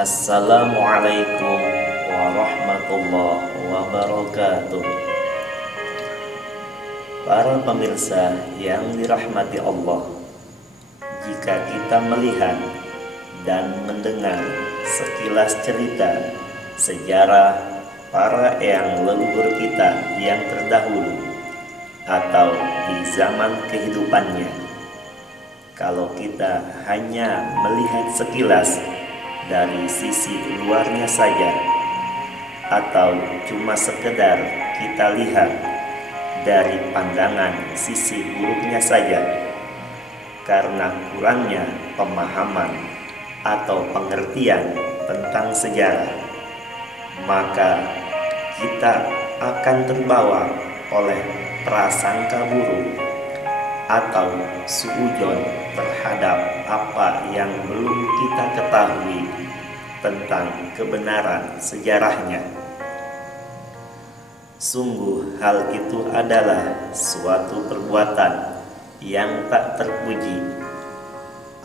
Assalamualaikum warahmatullahi wabarakatuh. Para pemirsa yang dirahmati Allah, jika kita melihat dan mendengar sekilas cerita sejarah para eyang leluhur kita yang terdahulu atau di zaman kehidupannya, kalau kita hanya melihat sekilas dari sisi luarnya saja, atau cuma sekedar kita lihat dari pandangan sisi buruknya saja, karena kurangnya pemahaman atau pengertian tentang sejarah, maka kita akan terbawa oleh prasangka buruk atau suudzon terhadap apa yang belum kita ketahui tentang kebenaran sejarahnya. Sungguh hal itu adalah suatu perbuatan yang tak terpuji,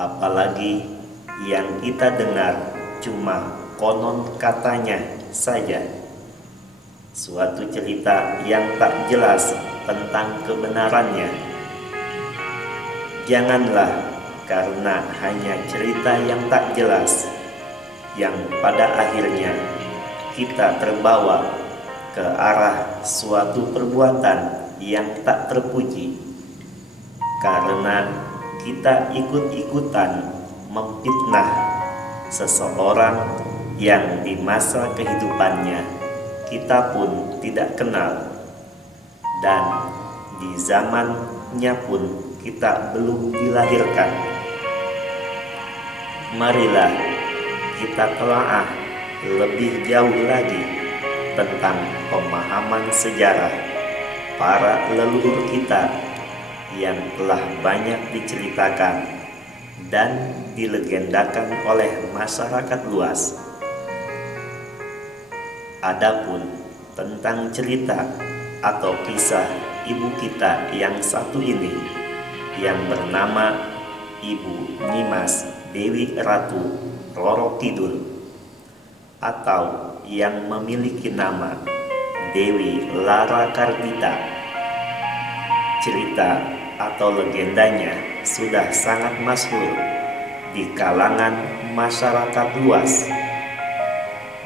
apalagi yang kita dengar cuma konon katanya saja, suatu cerita yang tak jelas tentang kebenarannya. Janganlah karena hanya cerita yang tak jelas, yang pada akhirnya kita terbawa ke arah suatu perbuatan yang tak terpuji, karena kita ikut-ikutan memfitnah seseorang yang di masa kehidupannya kita pun tidak kenal, dan di zamannya pun kita belum dilahirkan. Marilah kita telaah lebih jauh lagi tentang pemahaman sejarah para leluhur kita yang telah banyak diceritakan dan dilegendakan oleh masyarakat luas. Adapun tentang cerita atau kisah ibu kita yang satu ini, yang bernama Ibu Nyimas Dewi Ratu Roro Kidul, atau yang memiliki nama Dewi Lara Kardita. Cerita atau legendanya sudah sangat masyhur di kalangan masyarakat luas,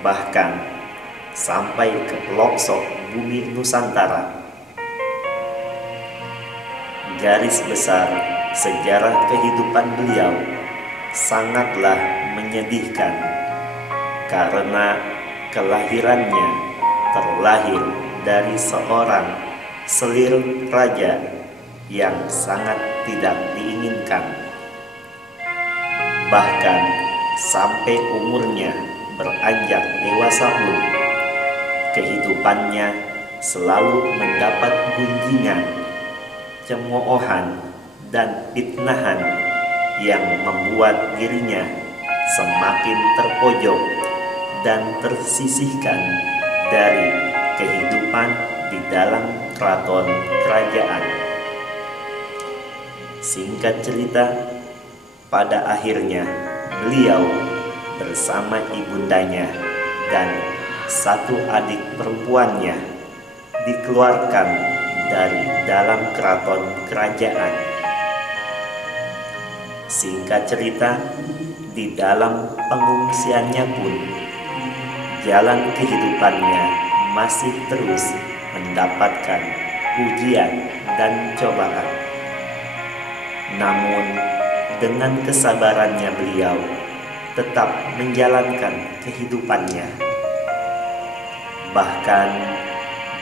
bahkan sampai ke pelosok bumi Nusantara. Garis besar sejarah kehidupan beliau sangatlah menyedihkan, karena kelahirannya terlahir dari seorang selir raja yang sangat tidak diinginkan. Bahkan sampai umurnya beranjak dewasa pun, kehidupannya selalu mendapat gunjingan, cemoohan, dan fitnahan yang membuat dirinya semakin terpojok dan tersisihkan dari kehidupan di dalam keraton kerajaan. Singkat cerita, pada akhirnya beliau bersama ibundanya dan satu adik perempuannya dikeluarkan dari dalam keraton kerajaan. Singkat cerita, di dalam pengungsiannya pun, jalan kehidupannya masih terus mendapatkan ujian dan cobaan. Namun, dengan kesabarannya beliau tetap menjalankan kehidupannya. Bahkan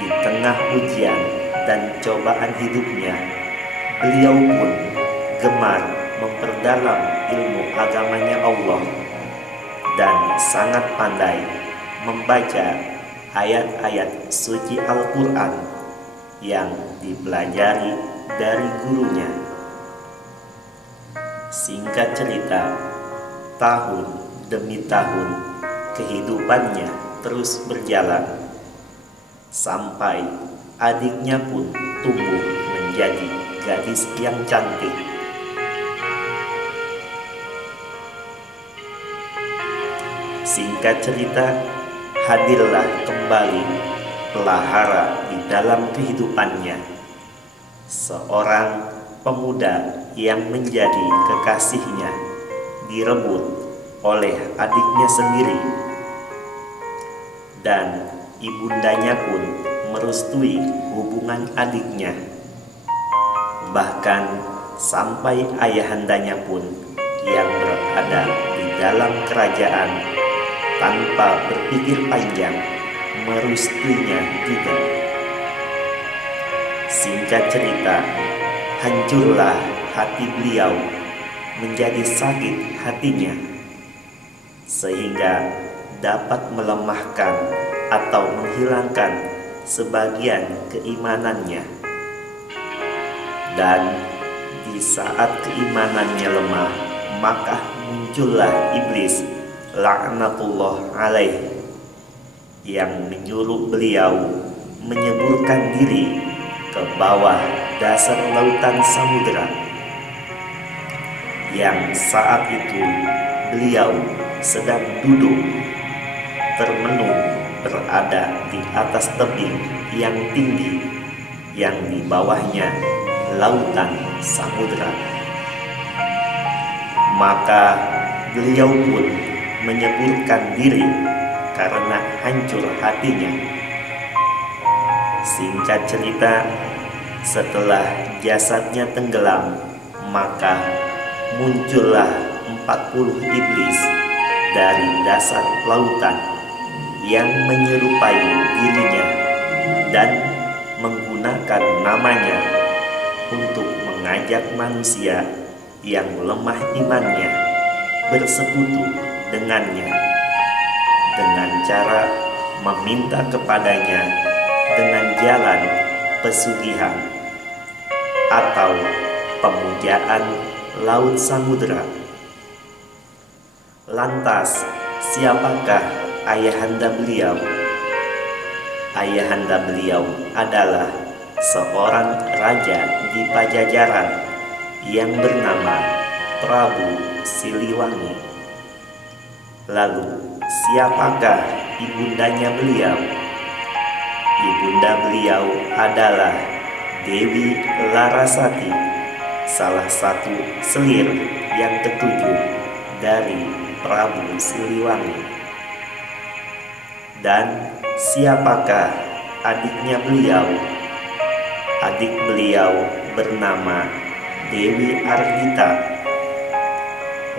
di tengah ujian dan cobaan hidupnya, beliau pun gemar memperdalam ilmu agamanya Allah dan sangat pandai membaca ayat-ayat suci Al-Quran yang dipelajari dari gurunya. Singkat cerita, tahun demi tahun kehidupannya terus berjalan, sampai adiknya pun tumbuh menjadi gadis yang cantik. Singkat cerita, hadirlah kembali pelahara di dalam kehidupannya, seorang pemuda yang menjadi kekasihnya direbut oleh adiknya sendiri, dan ibundanya pun merestui hubungan adiknya. Bahkan sampai ayahandanya pun yang berada di dalam kerajaan tanpa berpikir panjang merestuinya juga. Singkat cerita, hancurlah hati beliau, menjadi sakit hatinya, sehingga dapat melemahkan atau menghilangkan sebagian keimanannya. Dan di saat keimanannya lemah, maka muncullah iblis laknatullah alaih yang menyuruh beliau menyeburkan diri ke bawah dasar lautan samudera, yang saat itu beliau sedang duduk termenung berada di atas tebing yang tinggi, yang di bawahnya lautan samudera. Maka beliau pun menyeburkan diri karena hancur hatinya. Singkat cerita, setelah jasadnya tenggelam, maka muncullah 40 iblis dari dasar lautan yang menyerupai dirinya dan menggunakan namanya untuk mengajak manusia yang lemah imannya bersekutu dengannya dengan cara meminta kepadanya dengan jalan pesugihan atau pemujaan laut samudera. Lantas, siapakah ayahanda beliau? Ayahanda beliau adalah seorang raja di Pajajaran yang bernama Prabu Siliwangi. Lalu, siapakah ibundanya beliau? Ibunda beliau adalah Dewi Larasati, salah satu selir yang ketujuh dari Prabu Siliwangi. Dan siapakah adiknya beliau? Adik beliau bernama Dewi Ardhita.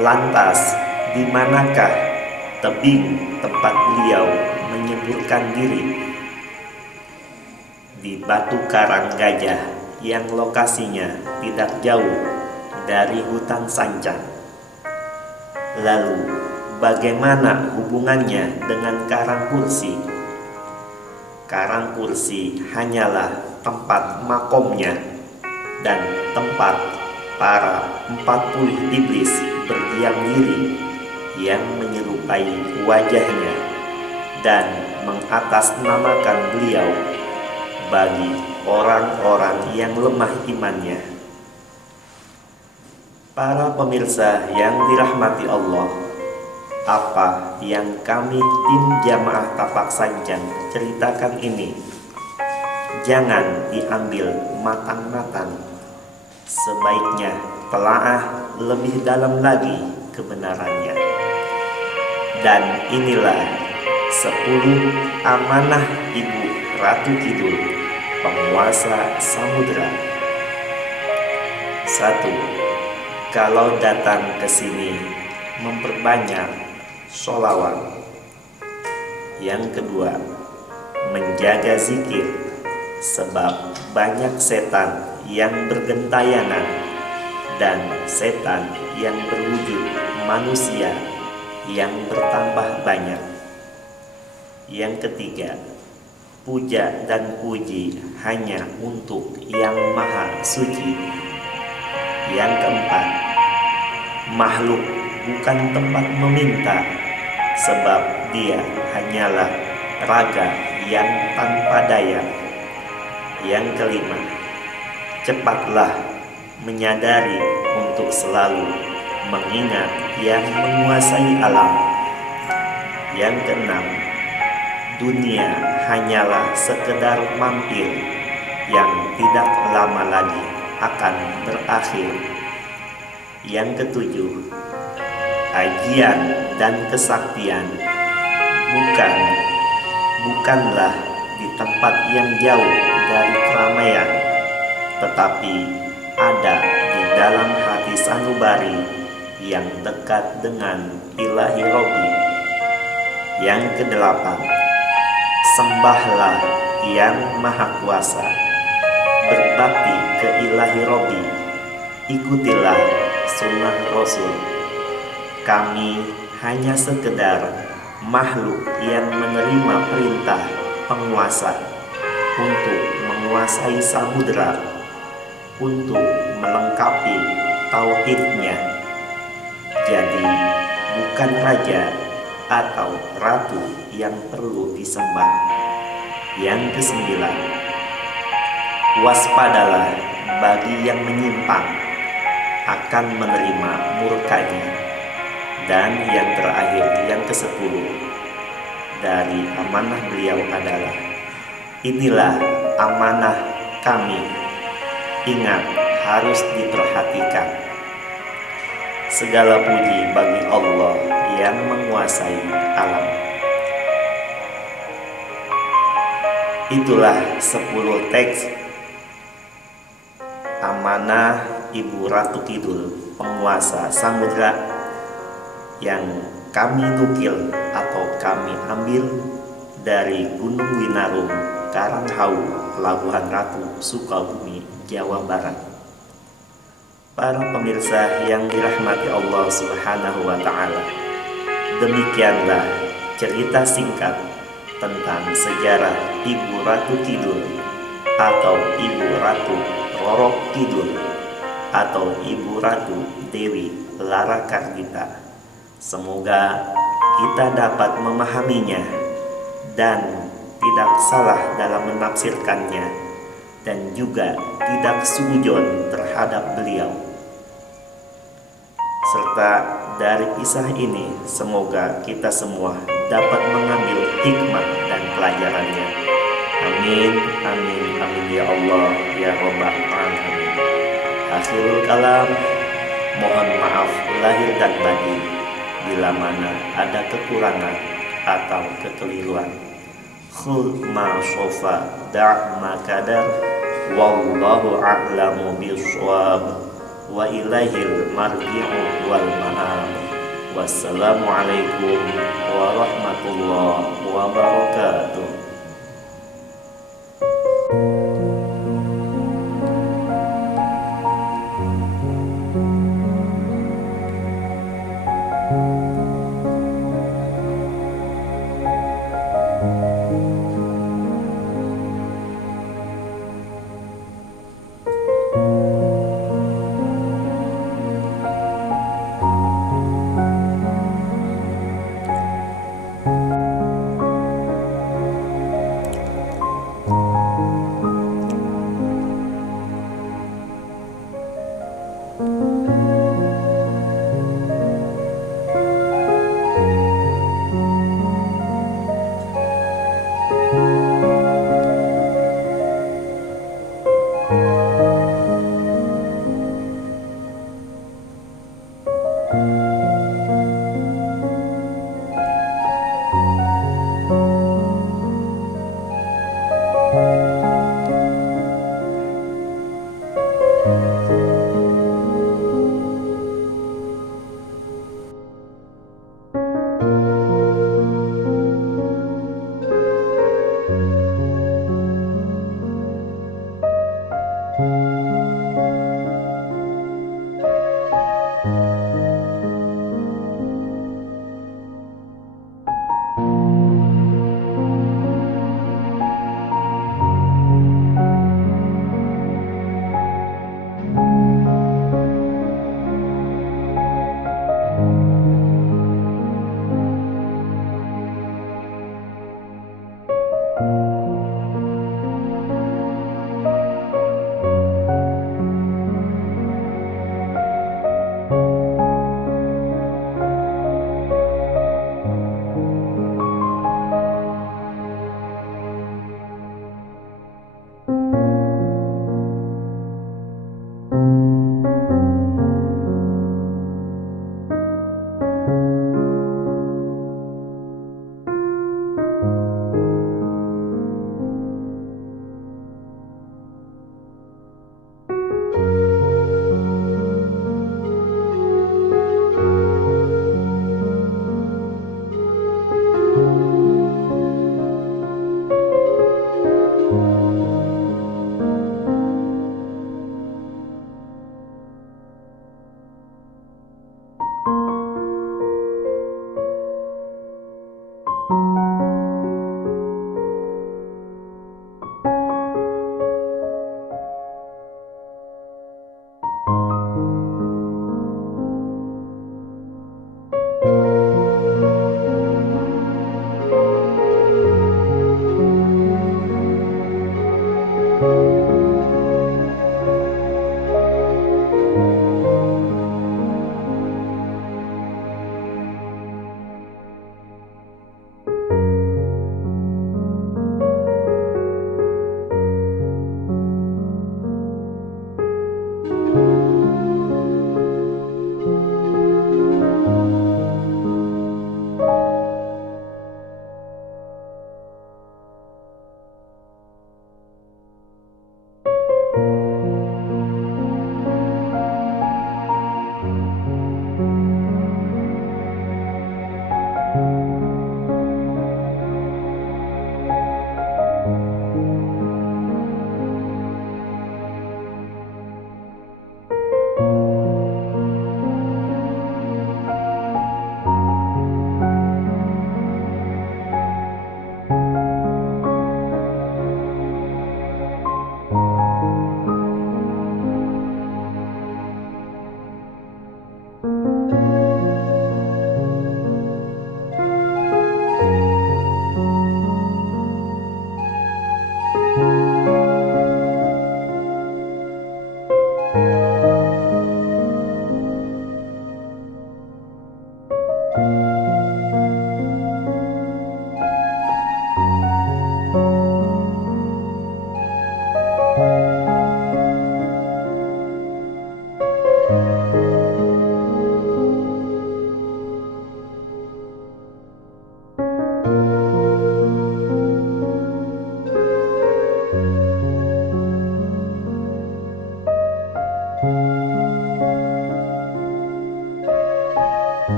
Lantas, di manakah tebing tempat beliau menyeburkan diri? Di Batu Karang Gajah yang lokasinya tidak jauh dari hutan Sancang. Lalu, bagaimana hubungannya dengan Karang Kursi? Karang Kursi hanyalah tempat makomnya dan tempat para 40 iblis berdiam diri yang menyerupai wajahnya dan mengatasnamakan beliau bagi orang-orang yang lemah imannya. Para pemirsa yang dirahmati Allah, apa yang kami tim Jamaah Tapak Sancang ceritakan ini jangan diambil matang-matang. Sebaiknya telaah lebih dalam lagi kebenarannya. Dan inilah 10 amanah Ibu Ratu Kidul, penguasa samudera. 1. Kalau datang ke sini, memperbanyak sholawat. Yang kedua, menjaga zikir, sebab banyak setan yang bergentayangan dan setan yang berwujud manusia yang bertambah banyak. Yang ketiga, puja dan puji hanya untuk yang maha suci. Yang keempat, makhluk bukan tempat meminta, sebab dia hanyalah raga yang tanpa daya. Yang kelima, cepatlah menyadari untuk selalu mengingat yang menguasai alam. Yang keenam, dunia hanyalah sekedar mampir yang tidak lama lagi akan berakhir. Yang ketujuh, ajian dan kesaktian bukanlah di tempat yang jauh dari keramaian, tetapi ada di dalam hati sanubari yang dekat dengan Ilahi Robi. Yang kedelapan, sembahlah yang Maha Kuasa, berbakti ke Ilahi Robi, ikutilah sunnah Rasul. Kami hanya sekedar makhluk yang menerima perintah penguasa untuk menguasai samudera, untuk melengkapi tauhidnya. Jadi bukan raja atau ratu yang perlu disembah. Yang kesembilan, waspadalah bagi yang menyimpang akan menerima murkanya. Dan yang terakhir, yang ke-10 dari amanah beliau adalah, inilah amanah kami, ingat harus diperhatikan. Segala puji bagi Allah yang menguasai alam. Itulah 10 teks amanah Ibu Ratu Kidul, penguasa samudra, yang kami nukil atau kami ambil dari Gunung Winarung, Karanghau, Pelabuhan Ratu, Sukabumi, Jawa Barat. Para pemirsa yang dirahmati Allah Subhanahu wa Ta'ala, demikianlah cerita singkat tentang sejarah Ibu Ratu Kidul atau Ibu Ratu Roro Kidul atau Ibu Ratu Dewi Larakardita. Semoga kita dapat memahaminya dan tidak salah dalam menafsirkannya, dan juga tidak suudzon terhadap beliau. Serta dari kisah ini semoga kita semua dapat mengambil hikmah dan pelajarannya. Amin, amin, amin ya Allah ya Rabbal Alamin. Akhirul kalam, mohon maaf lahir dan batin bila mana ada kekurangan atau kekeliruan. Khul ma sofa da' ma kadar, wallahu a'lamu bishawab, wa ilaihil marji'u wal ma'ab. Wassalamualaikum warahmatullahi wabarakatuh.